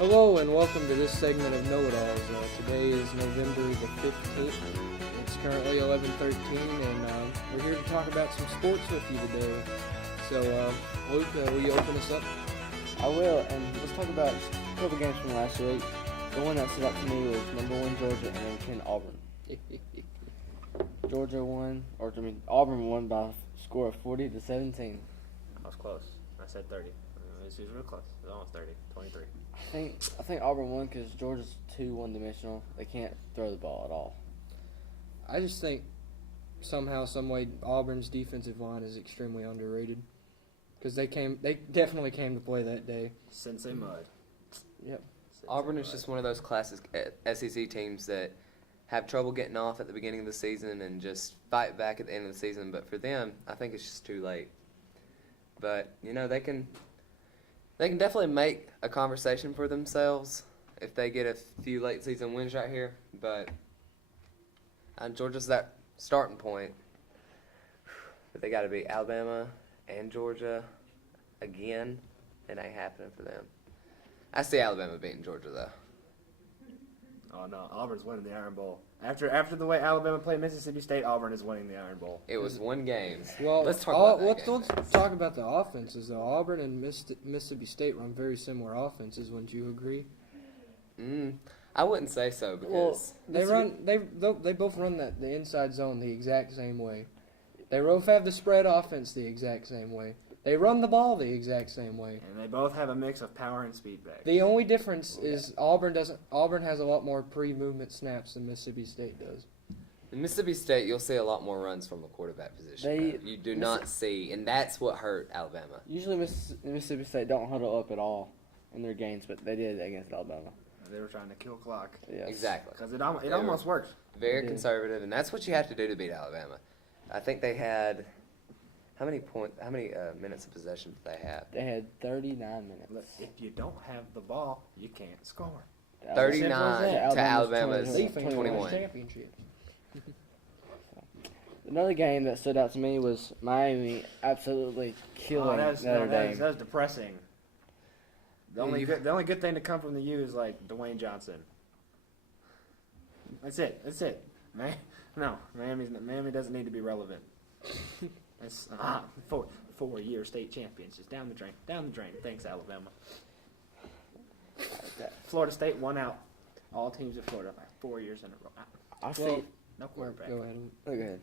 Hello and welcome to this segment of Know-It-Alls. Today is November the 15th. It's currently 11:13 and we're here to talk about some sports with you today. So, Luke, will you open us up? I will, and let's talk about just a couple games from last week. The one that stood out to me was number 1 Georgia and number 10 Auburn. Auburn won by a score of 40-17. I was close. I said 30. It was real close. It was almost 30. 23. I think Auburn won because Georgia's too one-dimensional. They can't throw the ball at all. I just think somehow, someway, Auburn's defensive line is extremely underrated because they definitely came to play that day. Sensei Mud. Yep. Auburn is just one of those classic SEC teams that have trouble getting off at the beginning of the season and just fight back at the end of the season. But for them, I think it's just too late. But, they can definitely make a conversation for themselves if they get a few late season wins right here. But Georgia's that starting point. But they got to beat Alabama and Georgia again. It ain't happening for them. I see Alabama beating Georgia, though. Oh, no. Auburn's winning the Iron Bowl. After the way Alabama played Mississippi State, Auburn is winning the Iron Bowl. It was one game. Well, let's talk about that game. Let's talk about the offenses, though. Auburn and Mississippi State run very similar offenses. Wouldn't you agree? I wouldn't say so because they both run the inside zone the exact same way. They both have the spread offense the exact same way. They run the ball the exact same way. And they both have a mix of power and speed back. The only difference is Auburn has a lot more pre-movement snaps than Mississippi State does. in Mississippi State, you'll see a lot more runs from the quarterback position. You do not see, and that's what hurt Alabama. Usually Mississippi State don't huddle up at all in their games, but they did against Alabama. They were trying to kill clock. Yes. Exactly. Because it almost worked. Very conservative, and that's what you have to do to beat Alabama. I think they had how many minutes of possession did they have? They had 39 minutes. Look, if you don't have the ball, you can't score. 39 to Alabama's 21. Championship. Another game that stood out to me was Miami absolutely killing Notre Dame. That was depressing. The only good thing to come from the U is like Dwayne Johnson. That's it. Miami doesn't need to be relevant. It's 4-year state champions, just down the drain. Thanks, Alabama. Florida State won out all teams in Florida by 4 years in a row. No quarterback. Go ahead. Go ahead.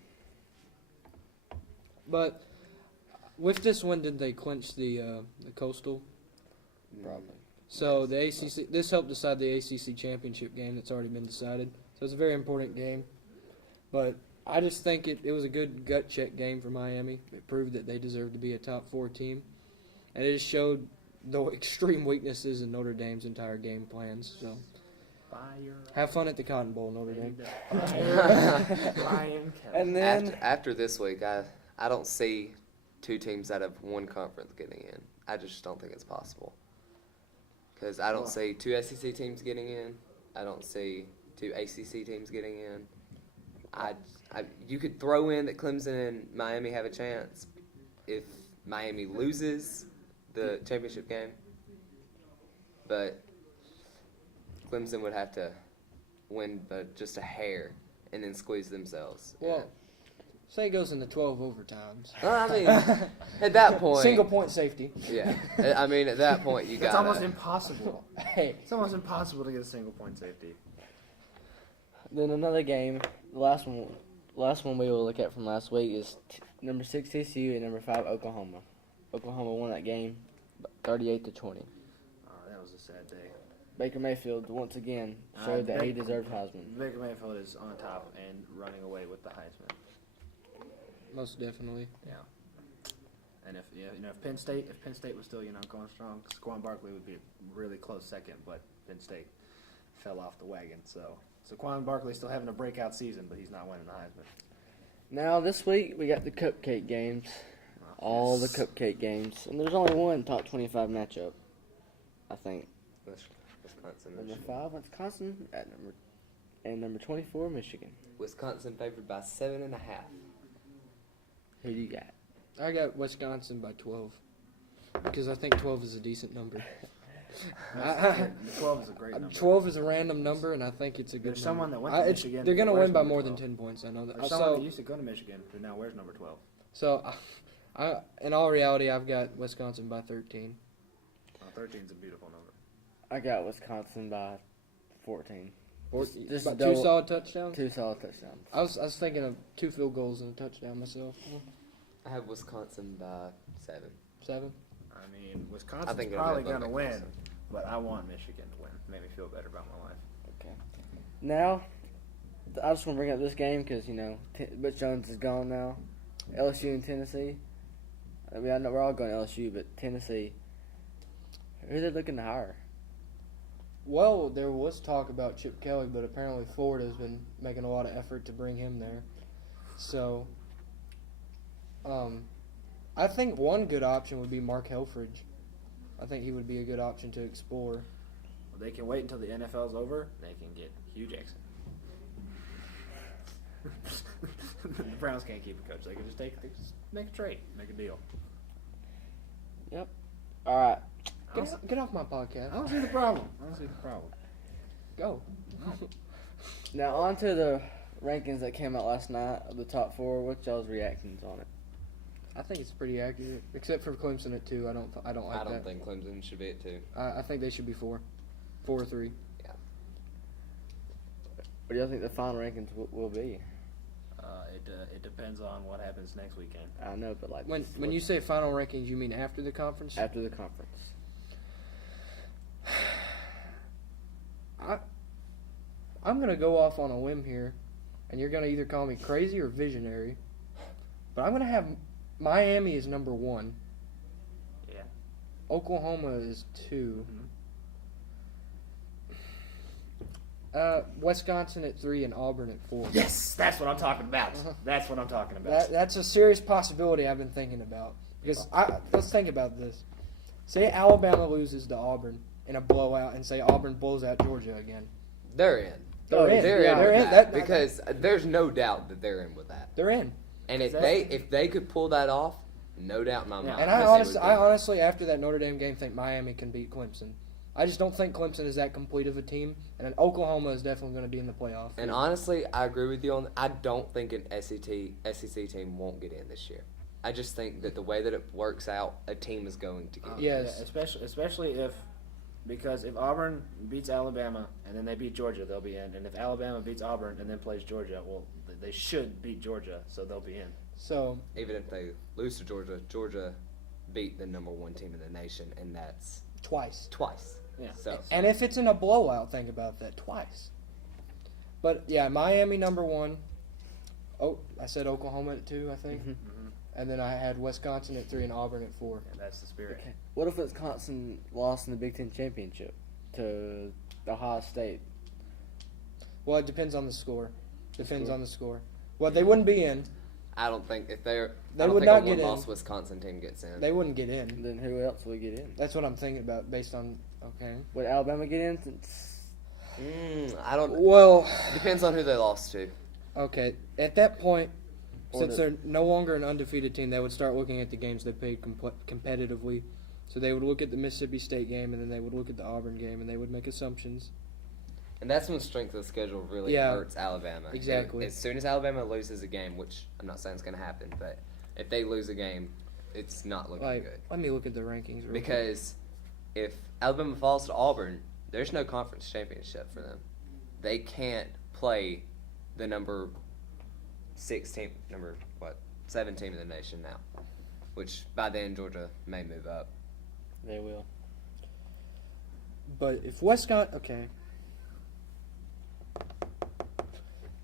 But with this win, did they clinch the Coastal? Probably. So the ACC, this helped decide the ACC championship game that's already been decided. So it's a very important game. But I just think it was a good gut check game for Miami. It proved that they deserve to be a top 4 team. And it just showed the extreme weaknesses in Notre Dame's entire game plans. So have fun at the Cotton Bowl, Notre Dame. And then after this week, I don't see 2 teams out of one conference getting in. I just don't think it's possible. Because I don't see 2 SEC teams getting in. I don't see 2 ACC teams getting in. You could throw in that Clemson and Miami have a chance if Miami loses the championship game. But Clemson would have to win just a hair and then squeeze themselves. Well, say it goes into 12 overtimes. I mean, at that point... Single point safety. Yeah. I mean, at that point, you got It's almost impossible. Hey. It's almost impossible to get a single point safety. Then another game, the last one we will look at from last week is number 6 TCU and number 5 Oklahoma. Oklahoma won that game 38-20. Oh, that was a sad day. Baker Mayfield once again showed that he deserved Heisman. Baker Mayfield is on top and running away with the Heisman. Most definitely. Yeah. And if Penn State was still going strong, Saquon Barkley would be a really close second, but Penn State fell off the wagon. So Saquon Barkley's still having a breakout season, but he's not winning the Heisman. Now this week we got the cupcake games, all the cupcake games, and there's only one top 25 matchup, I think. Wisconsin. Number 5 Wisconsin and number 24 Michigan. Wisconsin favored by 7.5. Who do you got? I got Wisconsin by 12 because I think 12 is a decent number. The 12 is a great number. 12 is a random number, and I think it's a good There's someone number. that went to Michigan. They're going to that wears win by number more 12. than 10 points. I know that. There's someone that used to go to Michigan who now wears number 12. So, in all reality, I've got Wisconsin by 13. 13 is a beautiful number. I got Wisconsin by 14. Just About double- 2 solid touchdowns? 2 solid touchdowns. I was thinking of 2 field goals and a touchdown myself. I have Wisconsin by 7. 7. I mean, I Wisconsin's think it'll probably be a going to little bit win, but I want Michigan to win. Make me feel better about my life. Okay. Now, I just want to bring up this game because, Butch Jones is gone now. LSU and Tennessee. I mean, I know we're all going LSU, but Tennessee, who are they looking to hire? Well, there was talk about Chip Kelly, but apparently Florida's been making a lot of effort to bring him there. So, I think one good option would be Mark Helfrich. I think he would be a good option to explore. Well, they can wait until the NFL's over. They can get Hugh Jackson. The Browns can't keep a coach. They can just make a trade, make a deal. Yep. All right. Get off my podcast. I don't see the problem. Go. Now, on to the rankings that came out last night of the top 4. What's y'all's reactions on it? I think it's pretty accurate, except for Clemson at 2. I don't like I don't that. think Clemson should be at 2. I think they should be 4 or 3. What do y'all think the final rankings will be? It depends on what happens next weekend. I know, but like When you say final rankings, you mean after the conference? after the conference. I'm going to go off on a whim here, and you're going to either call me crazy or visionary, but I'm going to have Miami is number 1. Yeah. Oklahoma is 2. Mhm. Wisconsin at 3 and Auburn at 4. Yes, that's what I'm talking about. That's what I'm talking about. That's a serious possibility I've been thinking about. Because let's think about this. Say Alabama loses to Auburn in a blowout, and say Auburn blows out Georgia again. They're in. They're in. They're Yeah, in they're with in. that, That- because there's no doubt that they're in with that. They're in. And if Exactly. they could pull that off, no doubt in my mind. And that I they would be. honestly, after that Notre Dame game, think Miami can beat Clemson. I just don't think Clemson is that complete of a team, and then Oklahoma is definitely going to be in the playoff. And honestly, I agree with you on. I don't think an SEC team won't get in this year. I just think that the way that it works out, a team is going to get in. Yes. Yeah, especially because if Auburn beats Alabama and then they beat Georgia, they'll be in. And if Alabama beats Auburn and then plays Georgia, well, they should beat Georgia, so they'll be in. So Even if they lose to Georgia, Georgia beat the number 1 team in the nation, and that's twice. Yeah. So And if it's in a blowout, think about that, twice. But yeah, Miami number 1. Oh, I said Oklahoma at 2, I think. Mhm. Mm-hmm. And then I had Wisconsin at 3 and Auburn at 4. Yeah, that's the spirit. Okay. What if Wisconsin lost in the Big Ten championship to Ohio State? Well, it depends on the score. Depends score? on the score. Well, they wouldn't be in. I don't think if they're. They I don't would think not a get in. one-loss Wisconsin team gets in. They wouldn't get in. Then who else will get in? That's what I'm thinking about based on. Okay. Would Alabama get in? Since I don't. Well, It depends on who they lost to. okay. At that point, Or since the- they're no longer an undefeated team, they would start looking at the games they played competitively. So they would look at the Mississippi State game, and then they would look at the Auburn game, and they would make assumptions. And that's when strength of schedule really Yeah. hurts Alabama. Exactly. As soon as Alabama loses a game, which I'm not saying it's going to happen, but if they lose a game, it's not looking Like, good. let me look at the rankings. Real quick. Because if Alabama falls to Auburn, there's no conference championship for them. They can't play the number 7 team in the nation now, which by then Georgia may move up. they will. But if Wisconsin,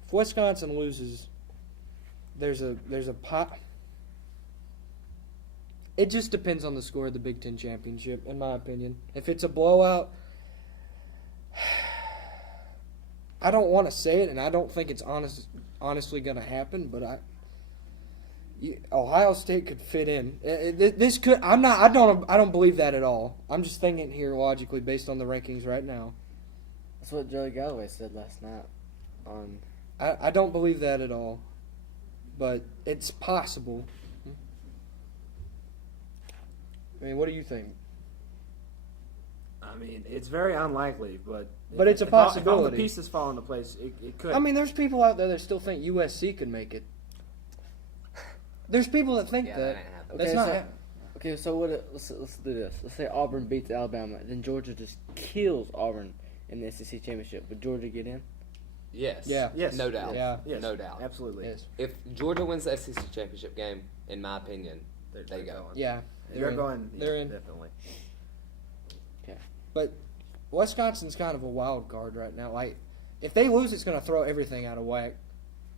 if Wisconsin loses, there's a pot. It just depends on the score of the Big Ten championship, in my opinion. If it's a blowout, I don't want to say it, and I don't think it's honestly going to happen. But Ohio State could fit in. This could. I don't believe that at all. I'm just thinking here logically based on the rankings right now. That's what Joey Galloway said last night. I don't believe that at all, but it's possible. I mean, what do you think? I mean, it's very unlikely, but But it's a if all possibility. the pieces fall into place, it could. I mean, there's people out there that still think USC could make it. There's people that think Yeah, that. that ain't happening. That's Okay, not so- happening. Okay, so let's do this. Let's say Auburn beats Alabama, then Georgia just kills Auburn in the SEC championship. Would Georgia get in? Yes. Yeah. Yes. No doubt. Yeah. Yes, No doubt. Absolutely. Yes. If Georgia wins the SEC championship game, in my opinion, They're they go. going. Yeah. They're in. going. They're yeah, in. Definitely. But Wisconsin's kind of a wild card right now. Like, if they lose, it's going to throw everything out of whack.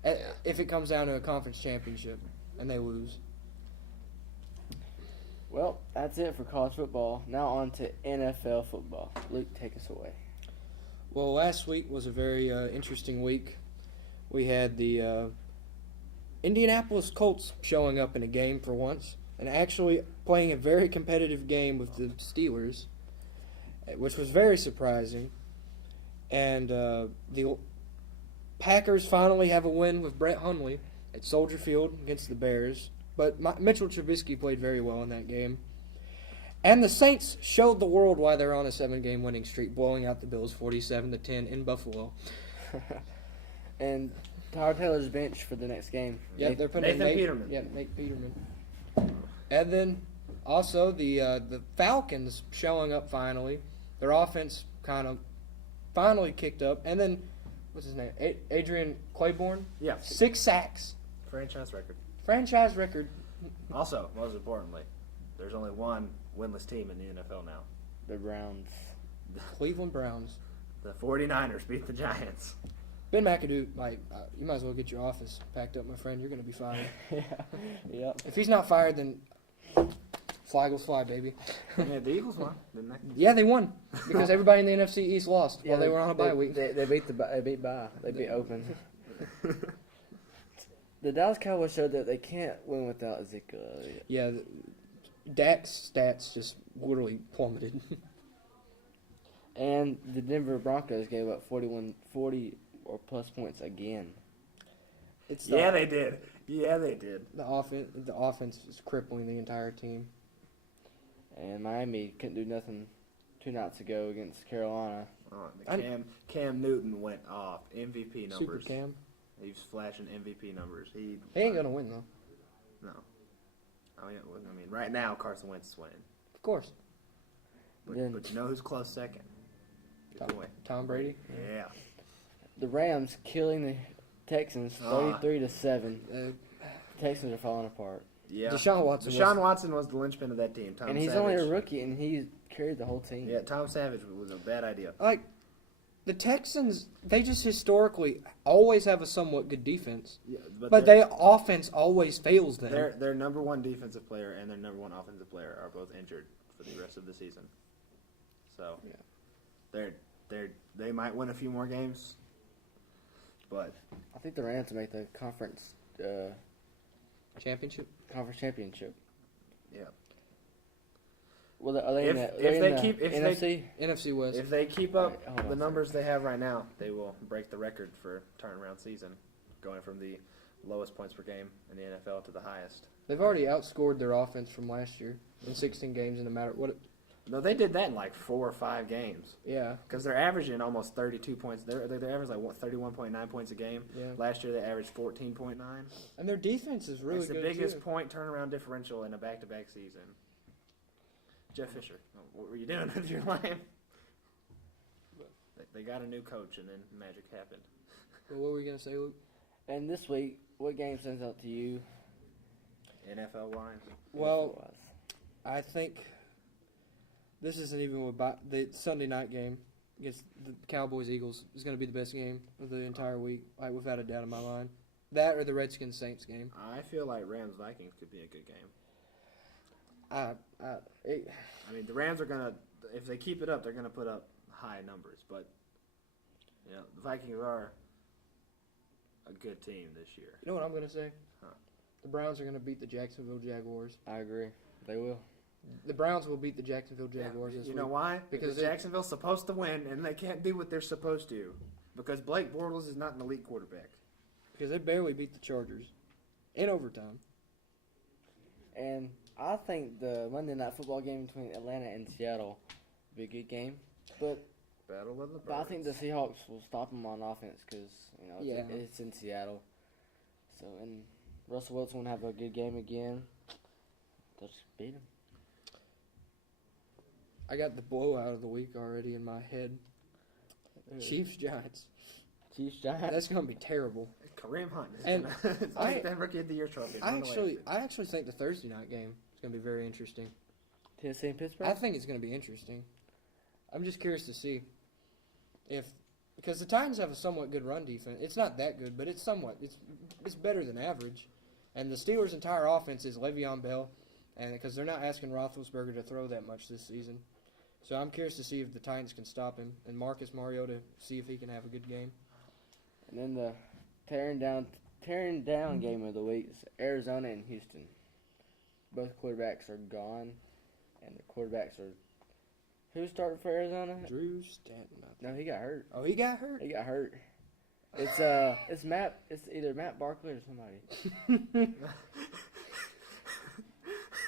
Yeah. If it comes down to a conference championship and they lose. Well, that's it for college football. Now on to NFL football. Luke, take us away. Well, last week was a very interesting week. We had the Indianapolis Colts showing up in a game for once and actually playing a very competitive game with the Steelers, which was very surprising. And the Packers finally have a win with Brett Hundley at Soldier Field against the Bears. But Mitchell Trubisky played very well in that game. And the Saints showed the world why they're on a 7-game winning streak, blowing out the Bills 47-10 in Buffalo. And Tyler Taylor's bench for the next game. Yeah, they're putting in Nathan Peterman. Yeah, Nate Peterman. And then also the Falcons showing up finally. Their offense kind of finally kicked up. And then what's his name? Adrian Claiborne. Yeah. 6 sacks, Franchise record. franchise record. Also, most importantly, there's only one winless team in the NFL now. The Browns. Cleveland Browns. The 49ers beat the Giants. Ben McAdoo, you might as well get your office packed up, my friend. You're going to be fired. Yeah. Yep. If he's not fired, then fly goes fly, baby. Yeah, the Eagles won, didn't they? Yeah, they won because everybody in the NFC East lost while they were on a bye week. They beat They beat Oakland. The Dallas Cowboys showed that they can't win without Ezekiel Elliott. Yeah, Dak's stats just literally plummeted. And the Denver Broncos gave up 40 or plus points again. It's Yeah, they did. Yeah, they did. The offense is crippling the entire team. And Miami couldn't do nothing 2 nights ago against Carolina. Oh, Cam Newton went off. MVP numbers. Super Cam. He was flashing MVP numbers. He ain't gonna win though. No. I mean, right now Carson Wentz is winning. Of course. But you know who's close second? Your boy. Tom Brady. Yeah. The Rams killing the Texans 33-7. The Texans are falling apart. Yeah. Deshaun Watson was the linchpin of that team. And he's only a rookie, and he carried the whole team. Yeah, Tom Savage was a bad idea. Like, the Texans, they just historically always have a somewhat good defense. Yeah, But their offense always fails them. Their number one defensive player and their number one offensive player are both injured for the rest of the season. So yeah. they might win a few more games, but I think the Rams make the conference championship. yeah. Well, are they If NFC? NFC West. If they keep up Hold on the a numbers they have right now, they will break the record for turnaround season, going from the lowest points per game in the NFL to the highest. They've already outscored their offense from last year in 16 games, and no matter what. No, they did that in like 4 or 5 games. Yeah. Because they're averaging almost 32 points. They average like 31.9 points a game. Yeah. Last year they averaged 14.9. And their defense is really It's the good biggest too. point turnaround differential in a back-to-back season. Jeff Fisher, what were you doing with your line? They got a new coach, and then magic happened. Well, what were you gonna say, Luke? And this week, what game stands out to you? NFL-wise. Well, I think this isn't even with the Sunday night game against the Cowboys-Eagles is going to be the best game of the entire week, like without a doubt in my mind. That or the Redskins-Saints game. I feel like Rams-Vikings could be a good game. I mean, the Rams are going to, if they keep it up, they're going to put up high numbers. But, the Vikings are a good team this year. You know what I'm going to say? Huh. The Browns are going to beat the Jacksonville Jaguars. I agree. They will. The Browns will beat the Jacksonville Jaguars this You week. know why? Because Because Jacksonville's supposed to win, and they can't do what they're supposed to. Because Blake Bortles is not an elite quarterback. Because they barely beat the Chargers in overtime. And I think the Monday Night Football game between Atlanta and Seattle, be a good game. But Battle of the Birds. I think the Seahawks will stop them on offense because Yeah. it's in Seattle. So and Russell Wilson will have a good game again. They'll just beat him. I got the blowout of the week already in my head. Chiefs Giants. Chiefs Giants. That's gonna be terrible. Kareem Hunt. And Take that Rookie of the Year trophy. I actually think the Thursday night game is gonna be very interesting. Tennessee and Pittsburgh. I think it's gonna be interesting. I'm just curious to see because the Titans have a somewhat good run defense. It's not that good, but it's better than average. And the Steelers' entire offense is Le'Veon Bell, and because they're not asking Roethlisberger to throw that much this season. So I'm curious to see if the Titans can stop him and Marcus Mariota, see if he can have a good game. And then the tearing down game of the week is Arizona and Houston. Both quarterbacks are gone, and the quarterbacks are. Who's starting for Arizona? Drew Stanton. No, he got hurt. Oh, he got hurt. He got hurt. It's either Matt Barkley or somebody.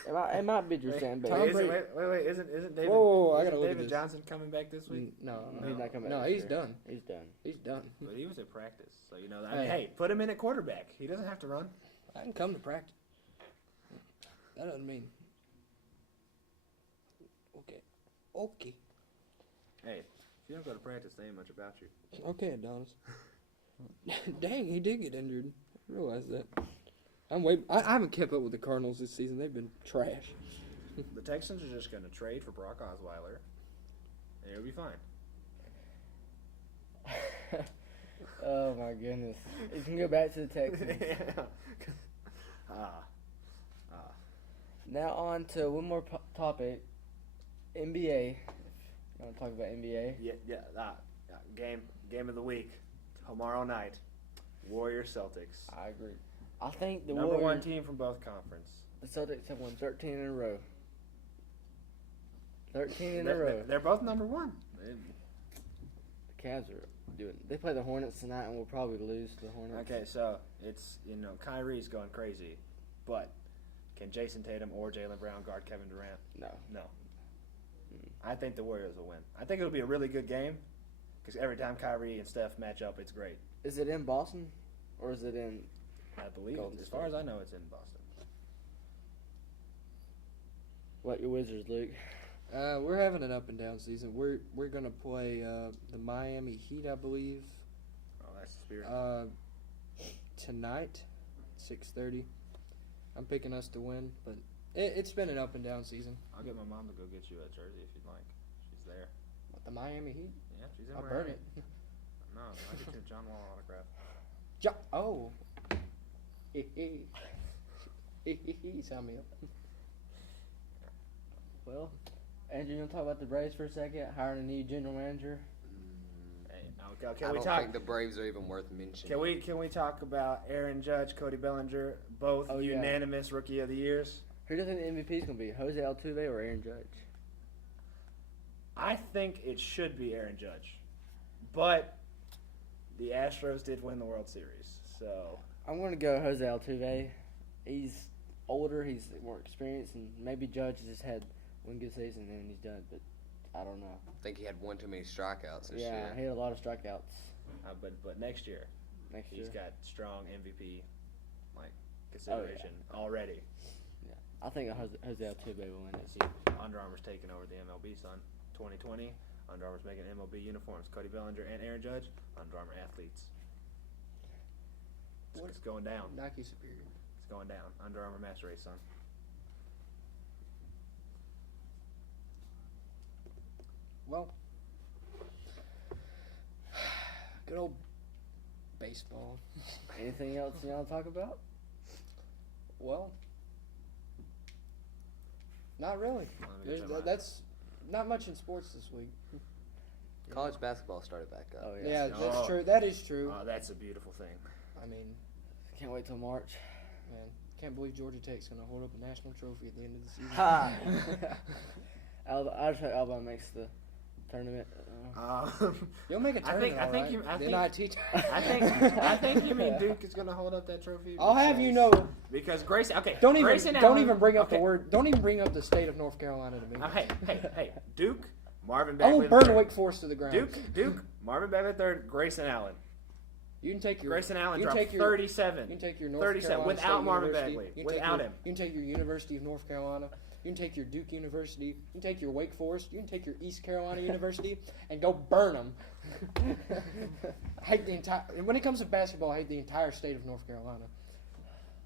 It might be Drew Stanton, but Tom Brady- Wait, isn't David? Whoa, I isn't gotta look at David this. Johnson coming back this week? No, he's not coming No, back he's this year. done. He's done. He's done. But he was at practice, so Hey. put him in at quarterback. He doesn't have to run. I can come to practice. That doesn't mean. Okay. Hey, if you don't go to practice, they ain't much about you. Okay, Adonis. Dang, he did get injured. I realized that. I haven't kept up with the Cardinals this season. They've been trash. The Texans are just going to trade for Brock Osweiler, and it'll be fine. Oh my goodness! You can go back to the Texans. Now on to one more topic. NBA. You want to talk about NBA? Game of the week tomorrow night. Warriors Celtics. I agree. I think the Number one Warriors, team from both conference. the Celtics have won 13 in a row. 13 in a row. They're both number one. The Cavs are doing. They play the Hornets tonight, and we'll probably lose to the Hornets. Okay, so it's Kyrie's going crazy, but can Jason Tatum or Jaylen Brown guard Kevin Durant? No. No. I think the Warriors will win. I think it'll be a really good game because every time Kyrie and Steph match up, it's great. Is it in Boston, or is it in? I believe, Golden as far State. as I know, it's in Boston. What your Wizards, Luke? We're having an up and down season. We're gonna play the Miami Heat, I believe, Oh, that's the spirit. tonight, 6:30. I'm picking us to win, but it's been an up and down season. I'll get my mom to go get you a jersey if you'd like. She's there. What, the Miami Heat? Yeah, she's in I'll Miami. burn it. No, I'll get you a John Wall autograph. Oh. Sign me up. Well, Andrew, you want to talk about the Braves for a second? Hiring a new general manager. Hey, now, I can we don't talk? think the Braves are even worth mentioning. Can we talk about Aaron Judge, Cody Bellinger, both Oh, yeah. unanimous Rookie of the Years? Who do you think the MVP is going to be? Jose Altuve or Aaron Judge? I think it should be Aaron Judge, but the Astros did win the World Series, so I'm going to go Jose Altuve. He's older, he's more experienced, and maybe Judge just had one good season and then he's done. But I don't know. I think he had one too many strikeouts this Yeah, year. he had a lot of strikeouts but next year next he's year. got strong MVP consideration already. Yeah, I think Jose Altuve will win it. See, Under Armour's taking over the MLB, son. 2020, Under Armour's making MLB uniforms. Cody Bellinger and Aaron Judge, Under Armour athletes. It's going down. Nike Superior. It's going down. Under Armour Master Race, son. Well, good old baseball. Anything else you want to talk about? Well, not really. Let me get my- That's not much in sports this week. College basketball started back up. Oh, Yeah, yeah. that's Oh. true. That is true. Oh, that's a beautiful thing. I mean, Can't wait till March. man, can't believe Georgia Tech's going to hold up a national trophy at the end of the season. Ha! I just hope Alabama makes the tournament. You'll make a I think- tournament, I think all you- right? I The think- NIT I think you mean Duke is going to hold up that trophy. I'll have you know. Because Grayson. Okay. Don't even Grayson don't Allen- even bring up okay. the word. Don't even bring up the state of North Carolina to me. Hey, Duke Marvin I Bagley will burn III. Wake Forest to the ground. Duke, Marvin Bagley III, Grayson Allen. You can take your Grayson Allen you dropped can take your 37. You can take your North 37 Carolina without State Marvin University. Bagley. You can take Without your, him. You can take your University of North Carolina. You can take your Duke University. You can take your Wake Forest. You can take your East Carolina University and go burn them. I hate the entire. When it comes to basketball, I hate the entire state of North Carolina.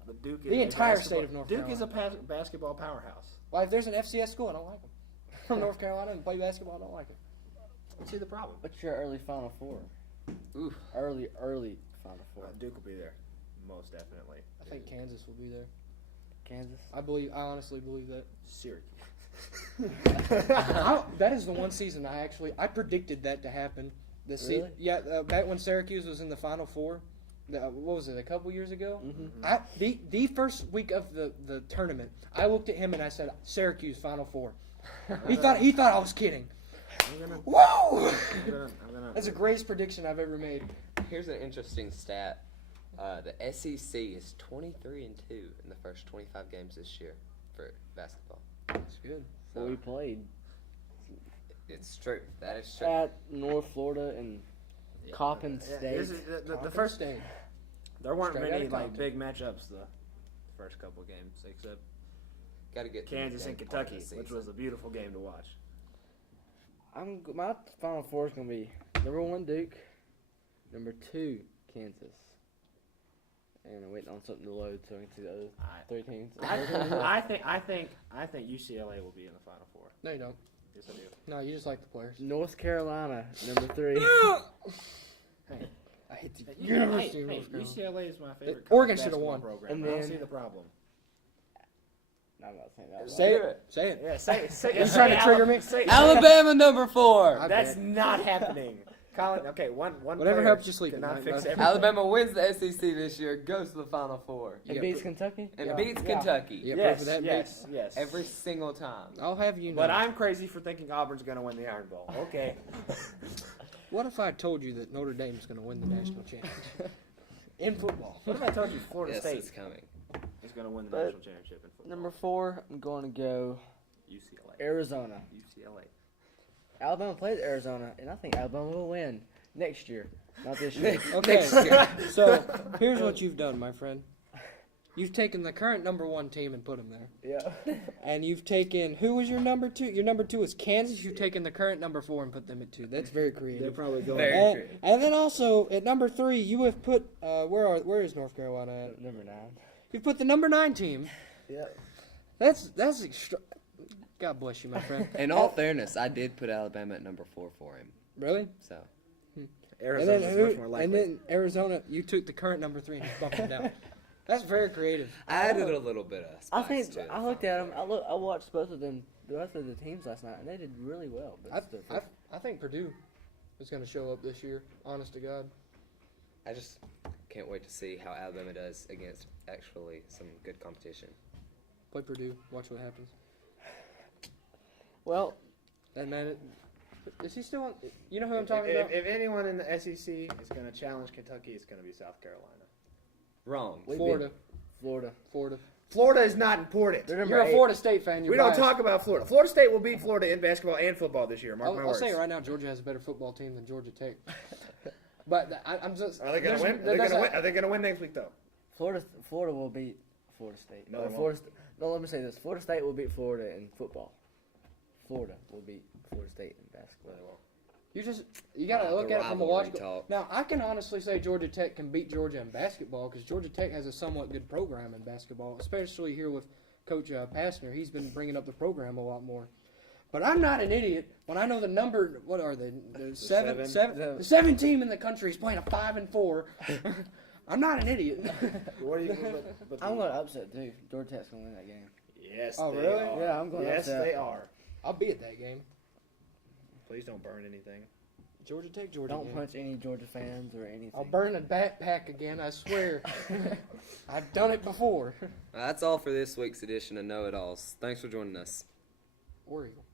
But Duke is The a entire basketball- state of North Duke is a Carolina. basketball powerhouse. Well, if there's an FCS school, I don't like them. From North Carolina and play basketball, I don't like it. See the problem. What's your early Final Four? Oof. Early Final Four. Duke will be there, most definitely. I think Kansas will be there. Kansas. I honestly believe that. Syracuse. That is the one season I predicted that to happen. Really? Back when Syracuse was in the Final Four. What was it? A couple years ago. Mm-hmm. The first week of the tournament, I looked at him and I said, "Syracuse Final Four." He thought I was kidding. Whoa! That's the greatest prediction I've ever made. Here's an interesting stat. The SEC is 23-2 in the first 25 games this year for basketball. That's good. Well, we played It's true. That is true. at North Florida and Coppin Yeah, State. this is the Coppin first. State. There weren't Straight many outta like Compton. big matchups the first couple games, except Got to get to Kansas the and game part of Kentucky, the which season. was a beautiful game to watch. My Final Four is gonna be number 1 Duke, number 2 Kansas, and I'm waiting on something to load so I can see the other 3 teams. I think UCLA will be in the Final Four. No, you don't. Yes, I do. No, you just like the players. North Carolina, number 3. Hey, I hate the hey, University of North Carolina. UCLA is my favorite. Oregon college should've basketball won. Program. And I don't then- see the problem. No, I'm not saying that. Say it. Say it. Yeah, say You trying to trigger me? Alabama number 4. I- That's not happening. Colin, okay, one Whatever player helps you sleep cannot at night, fix bud. everything. Alabama wins the SEC this year, goes to the Final Four, And Yeah, beats but- Kentucky. and Yeah. beats Yeah. Kentucky Yeah, pray Yes, for that, yes, yes. every single time. I'll have you know. But I'm crazy for thinking Auburn's going to win the Iron Bowl. Okay. What if I told you that Notre Dame's going to win the national championship in football? What if I told you Florida Yes, State it's coming. is going to win the But- national championship in football? Number 4, I'm going to go UCLA. Arizona. UCLA. Alabama plays Arizona, and I think Alabama will win next year, not this year. Okay, so here's what you've done, my friend. You've taken the current number 1 team and put them there. Yeah. And you've taken, who was your number 2? Your number 2 is Kansas. You've taken the current number 4 and put them at 2. That's very creative. probably going. Very And, creative. and then also at number 3, you have put where is North Carolina at? Number 9. You've put the number 9 team. Yeah. That's God bless you, my friend. In all fairness, I did put Alabama at number 4 for him. Really? So Arizona is much more likely. And then Arizona, you took the current number 3 and just bumped it down. That's very creative. I added a little bit of I spice think to the I looked Final at them. Four. I watched both of them, the rest of the teams last night, and they did really well. But I think Purdue is going to show up this year. Honest to God. I just can't wait to see how Alabama does against actually some good competition. Play Purdue. Watch what happens. well, That man, is he still on? You know who I'm talking about? If anyone in the SEC is going to challenge Kentucky, it's going to be South Carolina. Wrong. Florida. Florida. Florida is not important. They're number You're a 8. Florida State fan. You're We don't biased. talk about Florida. Florida State will beat Florida in basketball and football this year. Mark my I'll words. say it right now. Georgia has a better football team than Georgia Tech. But I'm just. Are they going to win? Are they going to win next week though? Florida will beat Florida State. No, they won't. No, let me say this. Florida State will beat Florida in football. Florida will beat Florida State in basketball. You gotta look The at it from a rivalry logical. talk. Now I can honestly say Georgia Tech can beat Georgia in basketball because Georgia Tech has a somewhat good program in basketball, especially here with Coach Pastner. He's been bringing up the program a lot more. But I'm not an idiot when I know the number. What are they? The seven team in the country is playing a 5-4. I'm not an idiot. What are you? I'm going to upset too. Georgia Tech's going to win that game. Yes, Oh, they really? are. Yeah, I'm going to Yes, upset. they are. I'll be at that game. Please don't burn anything. Georgia Tech, Georgia. Don't game. punch any Georgia fans or anything. I'll burn a backpack again. I swear. I've done it before. That's all for this week's edition of Know It Alls. Thanks for joining us. War Eagle.